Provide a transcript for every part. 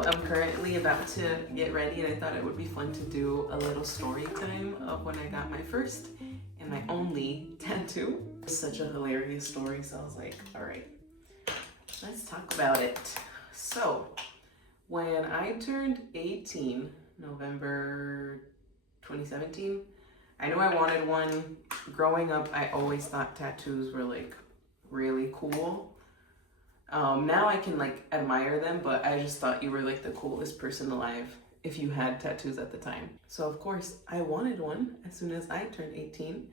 I'm currently about to get ready, and I thought it would be fun to do a little story time of when I got my first and my only tattoo. It's such a hilarious story, so I was like, all right, let's talk about it. So, when I turned 18, November 2017, I knew I wanted one. Growing up, I always thought tattoos were like really cool. Now I can like admire them, but I just thought you were like the coolest person alive if you had tattoos at the time. So of course I wanted one as soon as I turned 18.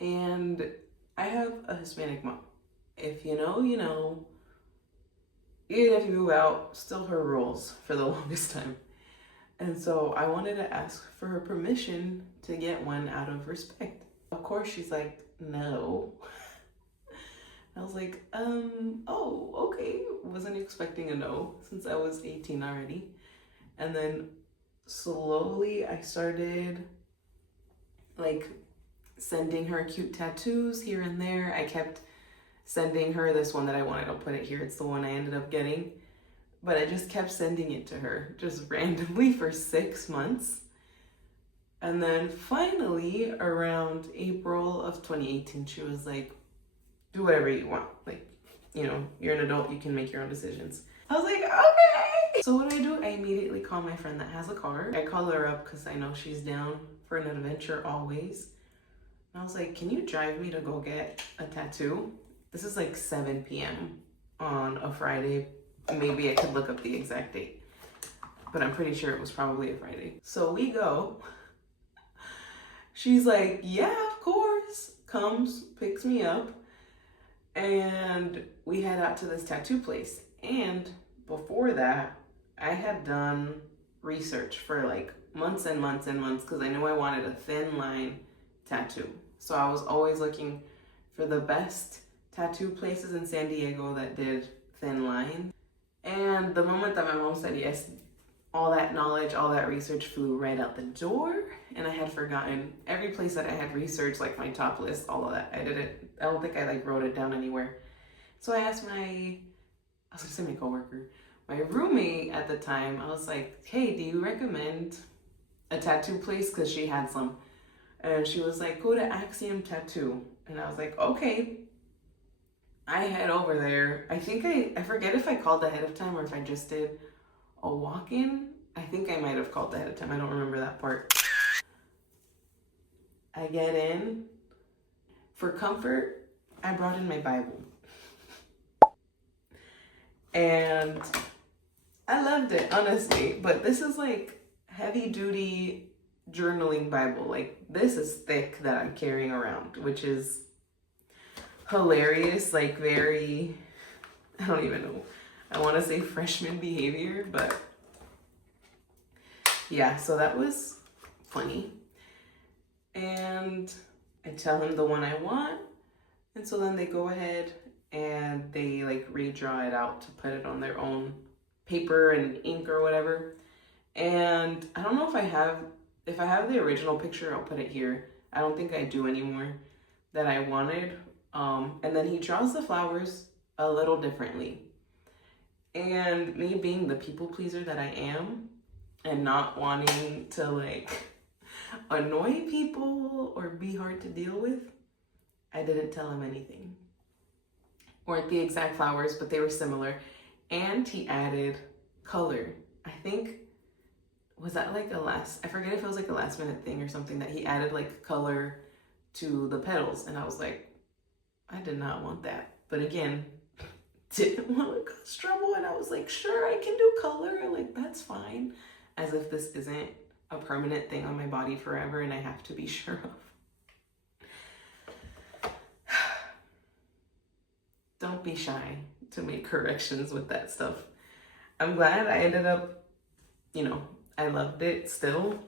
And I have a Hispanic mom. If you know, you know. Even if you move out, still her rules for the longest time. And so I wanted to ask for her permission to get one out of respect. Of course she's like, no. I was like, oh, okay. Wasn't expecting a no since I was 18 already. And then slowly I started like sending her cute tattoos here and there. I kept sending her this one that I wanted. I'll put it here. It's the one I ended up getting. But I just kept sending it to her just randomly for 6 months. And then finally around April of 2018, she was like, do whatever you want. Like, you know, you're an adult, you can make your own decisions. I was like, okay. So what I immediately call my friend that has a car. I call her up because I know she's down for an adventure always. And I was like, can you drive me to go get a tattoo? This is like 7 p.m. on a Friday. Maybe I could look up the exact date, but I'm pretty sure it was probably a Friday. So we go. She's like, yeah, of course. Comes, picks me up. And we head out to this tattoo place. And before that, I had done research for like months and months and months because I knew I wanted a thin line tattoo. So I was always looking for the best tattoo places in San Diego that did thin lines. And the moment that my mom said yes, all that knowledge, all that research flew right out the door. And I had forgotten every place that I had researched, like my top list, all of that. I don't think I like wrote it down anywhere. So I asked my coworker, my roommate at the time, I was like, hey, do you recommend a tattoo place? Because she had some. And she was like, go to Axiom Tattoo. And I was like, okay. I head over there. I think I forget if I called ahead of time or if I just did a walk-in. I think I might have called ahead of time. I don't remember that part. I get in. For comfort, I brought in my Bible. And I loved it, honestly. But this is like heavy-duty journaling Bible. Like, this is thick that I'm carrying around, which is hilarious. Like, very, I don't even know. I want to say freshman behavior, but yeah, so that was funny. And I tell him the one I want. And so then they go ahead and they like redraw it out to put it on their own paper and ink or whatever. And I don't know if I have the original picture, I'll put it here. I don't think I do anymore that I wanted. And then he draws the flowers a little differently. And me being the people pleaser that I am and not wanting to like annoy people or be hard to deal with, I didn't tell him anything. Weren't the exact flowers, but they were similar. And he added color. I think, was that like I forget if it was like a last minute thing or something that he added like color to the petals. And I was like, I did not want that. But again, didn't want to cause trouble. And I was like, sure, I can do color. Like, that's fine. As if this isn't a permanent thing on my body forever and I have to be sure of. Don't be shy to make corrections with that stuff. I'm glad I ended up, you know, I loved it still.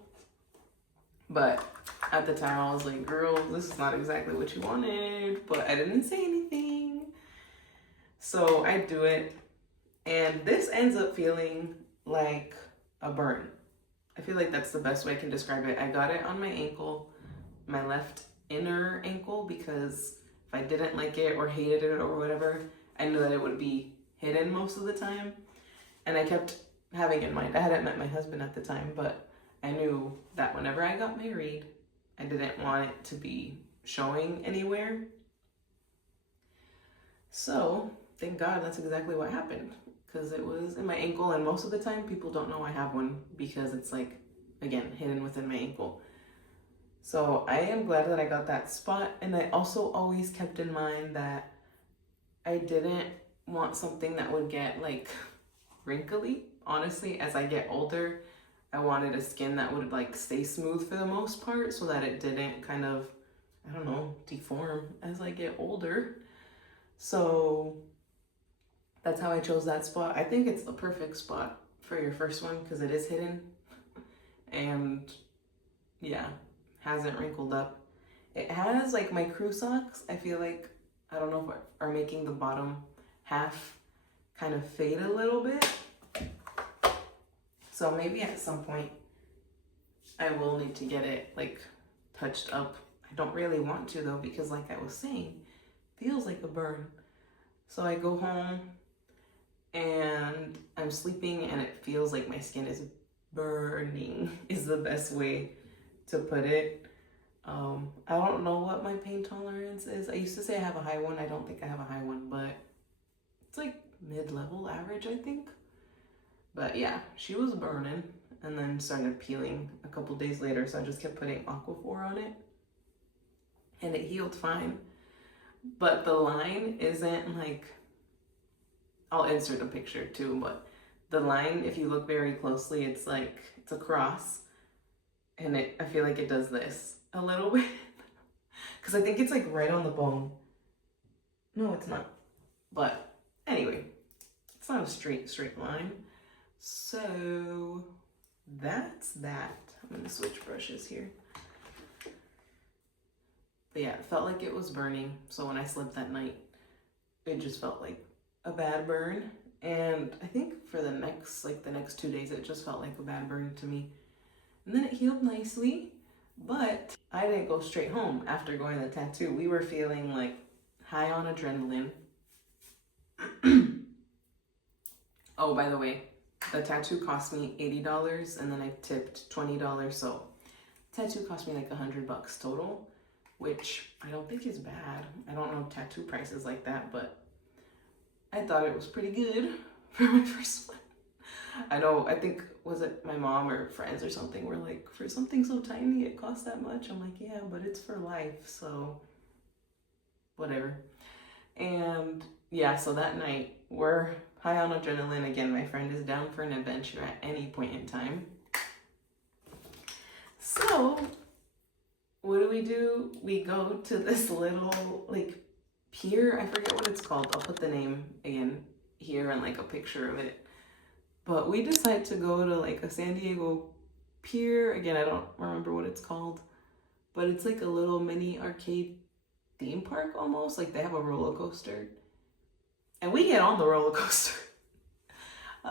But at the time I was like, girl, this is not exactly what you wanted, but I didn't say anything. So I do it, and this ends up feeling like a burn. I feel like that's the best way I can describe it. I got it on my ankle, my left inner ankle, because if I didn't like it or hated it or whatever, I knew that it would be hidden most of the time. And I kept having in mind. I hadn't met my husband at the time, but I knew that whenever I got married, I didn't want it to be showing anywhere. So thank God that's exactly what happened, because it was in my ankle, and most of the time people don't know I have one because it's like, again, hidden within my ankle. So I am glad that I got that spot, and I also always kept in mind that I didn't want something that would get like wrinkly. Honestly, as I get older, I wanted a skin that would like stay smooth for the most part so that it didn't kind of, I don't know, deform as I get older. So that's how I chose that spot. I think it's the perfect spot for your first one because it is hidden and yeah, hasn't wrinkled up. It has like my crew socks, I feel like, I don't know if are making the bottom half kind of fade a little bit. So maybe at some point I will need to get it like touched up. I don't really want to though, because like I was saying, feels like a burn. So I go home and I'm sleeping and it feels like my skin is burning is the best way to put it. I don't know what my pain tolerance is. I used to say I have a high one. I don't think I have a high one, but it's like mid-level average, I think. But yeah, she was burning and then started peeling a couple days later. So I just kept putting Aquaphor on it and it healed fine. But the line isn't like, I'll insert a picture too, but the line, if you look very closely, it's like, it's a cross. And I feel like it does this a little bit. Because I think it's like right on the bone. No, it's not. But anyway, it's not a straight line. So that's that. I'm gonna switch brushes here. But yeah, it felt like it was burning. So when I slept that night, it just felt like a bad burn. And I think for the next 2 days, it just felt like a bad burn to me. And then it healed nicely, but I didn't go straight home after going to the tattoo. We were feeling like high on adrenaline. Oh, by the way, the tattoo cost me $80 and then I tipped $20. So tattoo cost me like $100 total, which I don't think is bad. I don't know tattoo prices like that, but I thought it was pretty good for my first one. I think, was it my mom or friends or something were like, for something so tiny, it costs that much? I'm like, yeah, but it's for life, so whatever. And yeah, so that night, we're high on adrenaline. Again, my friend is down for an adventure at any point in time. So what do? We go to this little like pier. I forget what it's called. I'll put the name again here and like a picture of it. But we decided to go to like a San Diego pier. Again, I don't remember what it's called, but it's like a little mini arcade theme park almost. Like they have a roller coaster. And we get on the roller coaster.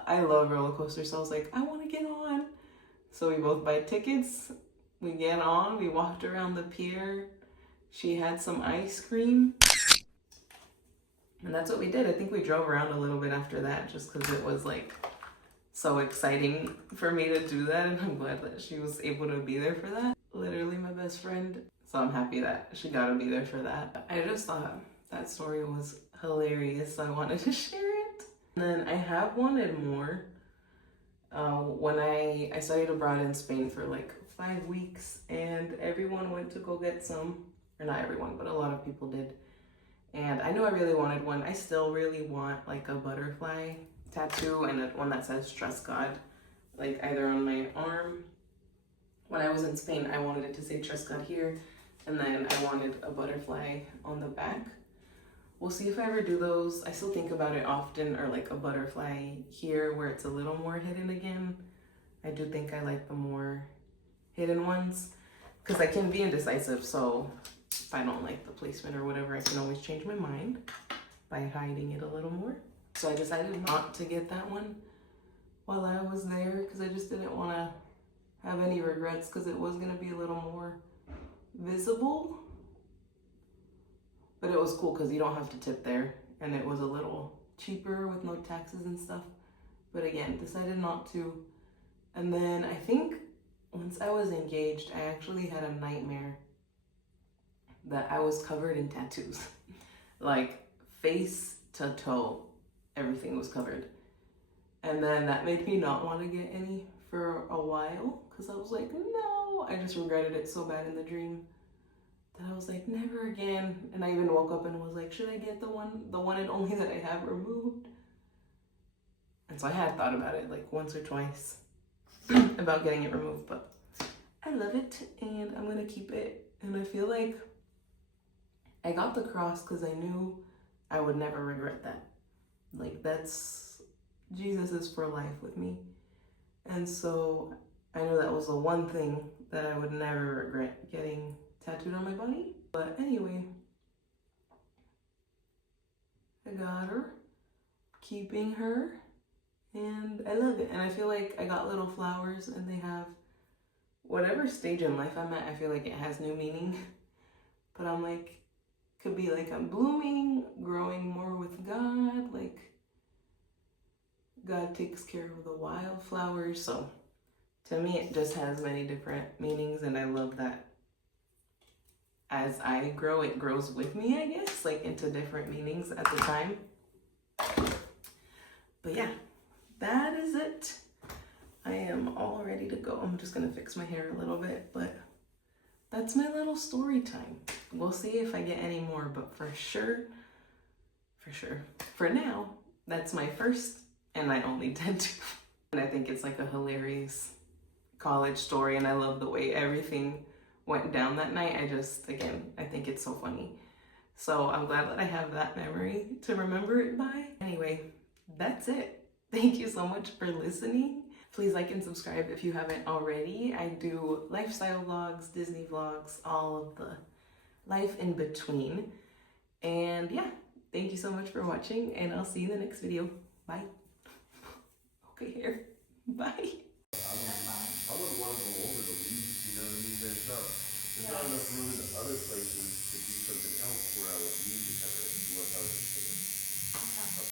I love roller coasters, so I was like, I want to get on. So we both buy tickets. We get on. We walked around the pier. She had some ice cream. And that's what we did. I think we drove around a little bit after that just because it was like so exciting for me to do that, and I'm glad that she was able to be there for that. Literally my best friend. So I'm happy that she got to be there for that. I just thought that story was hilarious, so I wanted to share it. And then I have wanted more. When I studied abroad in Spain for like 5 weeks, and everyone went to go get some, or not everyone, but a lot of people did. And I knew I really wanted one. I still really want like a butterfly tattoo and one that says Trust God, like either on my arm. When I was in Spain, I wanted it to say Trust God here, and then I wanted a butterfly on the back. We'll see if I ever do those. I still think about it often, or like a butterfly here where it's a little more hidden again. I do think I like the more hidden ones because I can be indecisive, so if I don't like the placement or whatever, I can always change my mind by hiding it a little more. So I decided not to get that one while I was there because I just didn't want to have any regrets because it was going to be a little more visible. But it was cool because you don't have to tip there, and it was a little cheaper with no taxes and stuff. but again, decided not to. And then I think once I was engaged, I actually had a nightmare that I was covered in tattoos. Like face to toe, everything was covered. And then that made me not want to get any for a while because I was like, no, I just regretted it so bad in the dream that I was like, never again. And I even woke up and was like, should I get the one and only that I have removed? And so I had thought about it like once or twice about getting it removed, but I love it and I'm gonna keep it. And I feel like I got the cross because I knew I would never regret that. Like Jesus is for life with me. And so I knew that was the one thing that I would never regret getting tattooed on my body. But anyway, I got her, keeping her, and I love it. And I feel like I got little flowers and they have whatever stage in life I'm at, I feel like it has new meaning. But I'm like, could be like I'm blooming, growing more with God, like God takes care of the wildflowers. So to me, it just has many different meanings, and I love that as I grow, it grows with me, I guess, like into different meanings at the time. But yeah, that is it. I am all ready to go. I'm just gonna fix my hair a little bit, but that's my little story time. We'll see if I get any more, but for sure, for now, that's my first and my only tattoo. And I think it's like a hilarious college story, and I love the way everything went down that night. I think it's so funny. So I'm glad that I have that memory to remember it by. Anyway, that's it. Thank you so much for listening. Please like and subscribe if you haven't already. I do lifestyle vlogs, Disney vlogs, all of the life in between. And yeah, thank you so much for watching, and I'll see you in the next video. Bye. Okay, here. Bye. I wouldn't want to go over the weeds, you know what I mean? There's not enough room in the other places to do something else where I would need to have it.